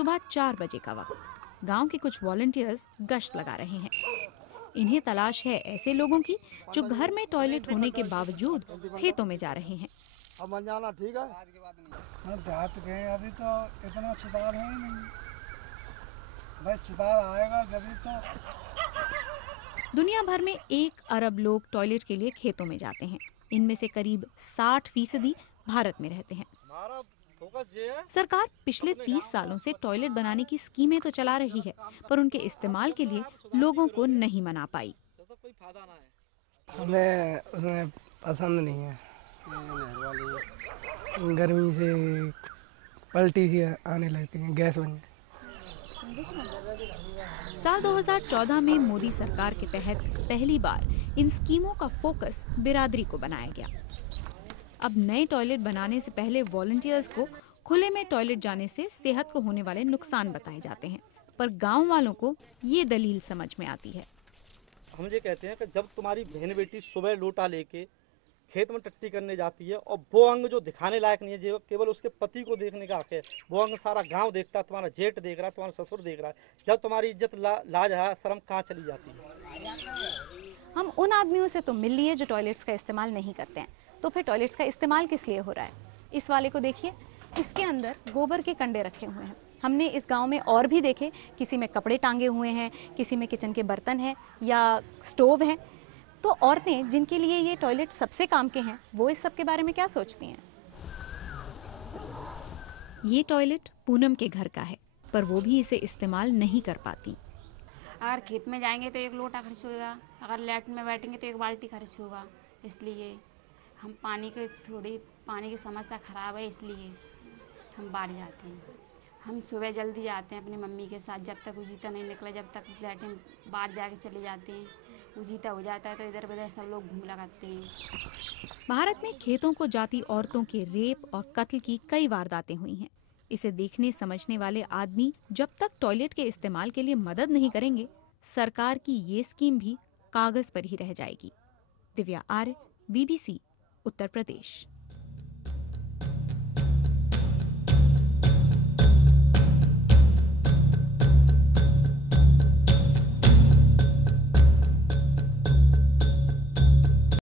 सुबह 4 बजे का वक्त। गांव के कुछ वॉलंटियर्स गश्त लगा रहे हैं। इन्हें तलाश है ऐसे लोगों की जो घर में टॉयलेट होने के बावजूद खेतों में जा रहे हैं। अब मन जाना ठीक है। देहात गए अभी तो इतना सुधार है नहीं, बस सुधार आएगा जभी तो। दुनिया भर में 1 अरब लोग टॉयलेट के लिए खेतों में जाते हैं। इनमें से करीब 60% भारत में रहते हैं। सरकार पिछले 30 सालों से टॉयलेट बनाने की स्कीमें तो चला रही है, पर उनके इस्तेमाल के लिए लोगों को नहीं मना पाई। हमें उसमें पसंद नहीं है, गर्मी से पलटी सी आने लगती है, गैस बन जाए। साल 2014 में मोदी सरकार के तहत पहली बार इन स्कीमों का फोकस बिरादरी को बनाया गया। अब नए टॉयलेट बनाने से पहले वॉलंटियर्स को खुले में टॉयलेट जाने से सेहत को होने वाले नुकसान बताए जाते हैं, पर गांव वालों को ये दलील समझ में आती है। हम ये कहते हैं कि जब तुम्हारी बहन बेटी सुबह लोटा लेके खेत में टट्टी करने जाती है और वो अंग जो दिखाने लायक नहीं है, जो केवल उसके पति को देखने का हक है, वो अंग सारा गांव देखता है, तुम्हारा जेठ देख रहा है, तुम्हारा ससुर देख रहा है, जब तुम्हारी इज्जत लाज है, शर्म कहाँ चली जाती है। हम उन आदमियों से तो मिल लिए जो टॉयलेट्स का इस्तेमाल नहीं करते हैं, तो फिर टॉयलेट्स का इस्तेमाल किस लिए हो रहा है? इस वाले को देखिए, इसके अंदर गोबर के कंडे रखे हुए हैं। हमने इस गांव में और भी देखे, किसी में कपड़े टांगे हुए हैं, किसी में किचन के बर्तन हैं या स्टोव हैं। तो औरतें जिनके लिए ये टॉयलेट सबसे काम के हैं, वो इस सब के बारे में क्या सोचती हैं? ये टॉयलेट पूनम के घर का है, पर वो भी इसे इस्तेमाल नहीं कर पाती। अगर खेत में जाएंगे तो 1 लोटा खर्च होगा, अगर लैट्रिन में बैठेंगे तो 1 बाल्टी खर्च होगा। इसलिए हम पानी की समस्या खराब है, इसलिए हम बाहर जाते हैं। हम सुबह जल्दी आते हैं अपनी मम्मी के साथ, जब तक उजीता नहीं निकला, जब तक लैट्रिन बाहर जाके चले जाते हैं। उजीता हो जाता है तो इधर उधर सब लोग घूम लगाते हैं। भारत में खेतों को जाती औरतों के रेप और कत्ल की कई वारदातें हुई हैं। इसे देखने समझने वाले आदमी जब तक टॉयलेट के इस्तेमाल के लिए मदद नहीं करेंगे, सरकार की ये स्कीम भी कागज पर ही रह जाएगी। दिव्या आर्य, BBC, उत्तर प्रदेश।